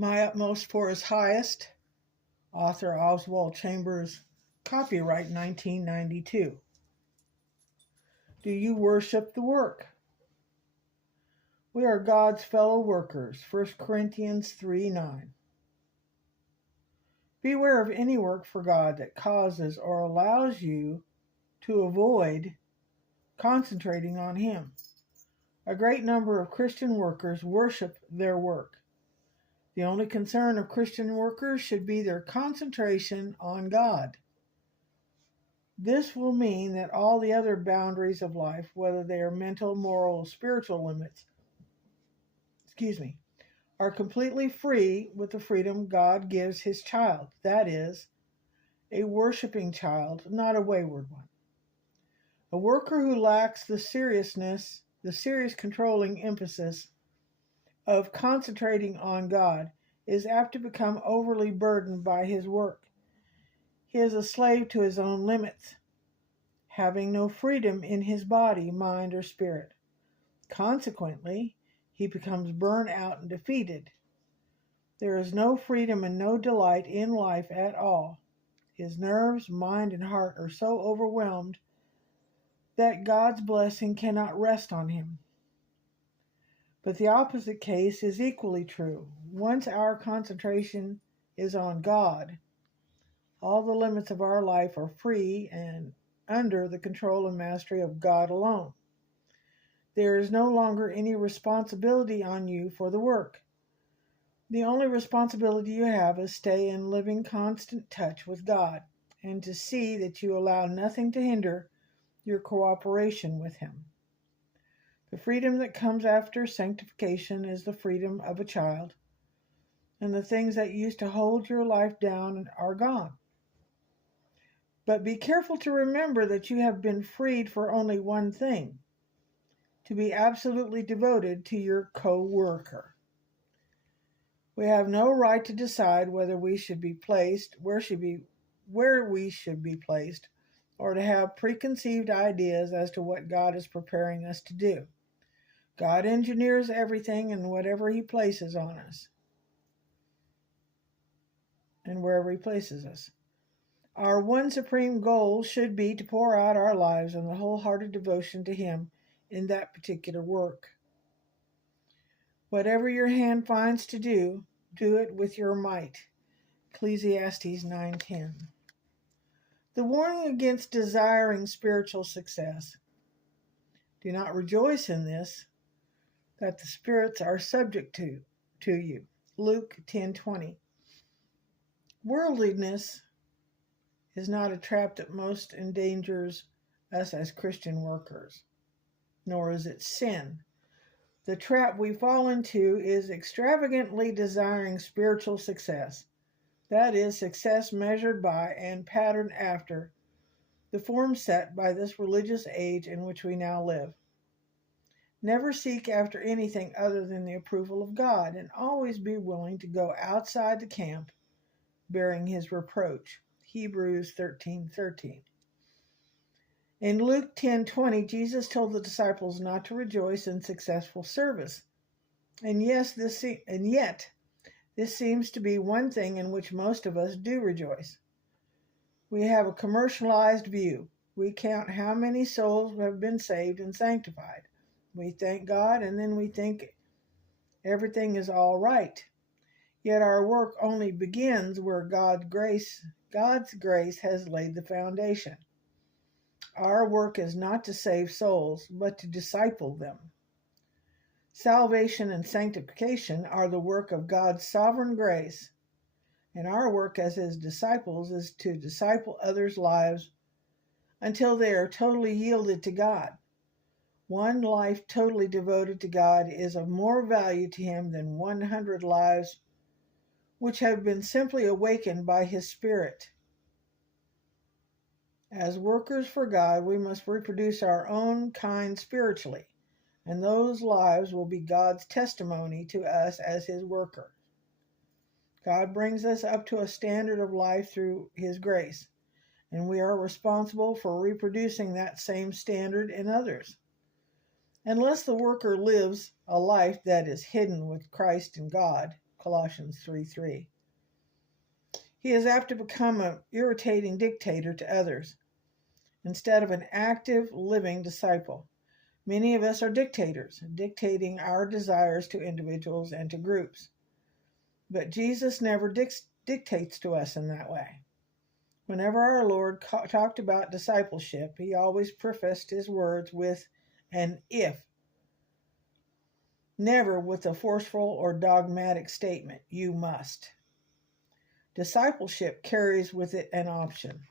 My Utmost for His Highest, author Oswald Chambers, copyright 1992. Do you worship the work? We are God's fellow workers, 1 Corinthians 3:9. Beware of any work for God that causes or allows you to avoid concentrating on Him. A great number of Christian workers worship their work. The only concern of Christian workers should be their concentration on God. This will mean that all the other boundaries of life, whether they are mental, moral, or spiritual limits, are completely free with the freedom God gives His child. That is, a worshiping child, not a wayward one. A worker who lacks the serious controlling emphasis of concentrating on God is apt to become overly burdened by his work. He is a slave to his own limits, having no freedom in his body, mind, or spirit. Consequently, he becomes burnt out and defeated. There is no freedom and no delight in life at all. His nerves, mind, and heart are so overwhelmed that God's blessing cannot rest on him. But the opposite case is equally true. Once our concentration is on God, all the limits of our life are free and under the control and mastery of God alone. There is no longer any responsibility on you for the work. The only responsibility you have is to stay in living constant touch with God and to see that you allow nothing to hinder your cooperation with Him. The freedom that comes after sanctification is the freedom of a child, and the things that used to hold your life down are gone. But be careful to remember that you have been freed for only one thing: to be absolutely devoted to your co-worker. We have no right to decide whether we should be placed, where we should be placed, or to have preconceived ideas as to what God is preparing us to do. God engineers everything and whatever He places on us, and wherever He places us. Our one supreme goal should be to pour out our lives in the wholehearted devotion to Him in that particular work. Whatever your hand finds to do, do it with your might. Ecclesiastes 9:10. The warning against desiring spiritual success. Do not rejoice in this, that the spirits are subject to you. Luke 10:20. Worldliness is not a trap that most endangers us as Christian workers, nor is it sin. The trap we fall into is extravagantly desiring spiritual success. That is, success measured by and patterned after the form set by this religious age in which we now live. Never seek after anything other than the approval of God, and always be willing to go outside the camp bearing His reproach. Hebrews 13:13. In Luke 10:20, Jesus told the disciples not to rejoice in successful service. And yet, this seems to be one thing in which most of us do rejoice. We have a commercialized view. We count how many souls have been saved and sanctified. We thank God, and then we think everything is all right. Yet our work only begins where God's grace has laid the foundation. Our work is not to save souls, but to disciple them. Salvation and sanctification are the work of God's sovereign grace, and our work as His disciples is to disciple others' lives until they are totally yielded to God. One life totally devoted to God is of more value to Him than 100 lives which have been simply awakened by His Spirit. As workers for God, we must reproduce our own kind spiritually, and those lives will be God's testimony to us as His worker. God brings us up to a standard of life through His grace, and we are responsible for reproducing that same standard in others. Unless the worker lives a life that is hidden with Christ and God, Colossians 3:3. He is apt to become an irritating dictator to others instead of an active, living disciple. Many of us are dictators, dictating our desires to individuals and to groups. But Jesus never dictates to us in that way. Whenever our Lord talked about discipleship, he always prefaced his words with an if, never with a forceful or dogmatic statement, you must. Discipleship carries with it an option.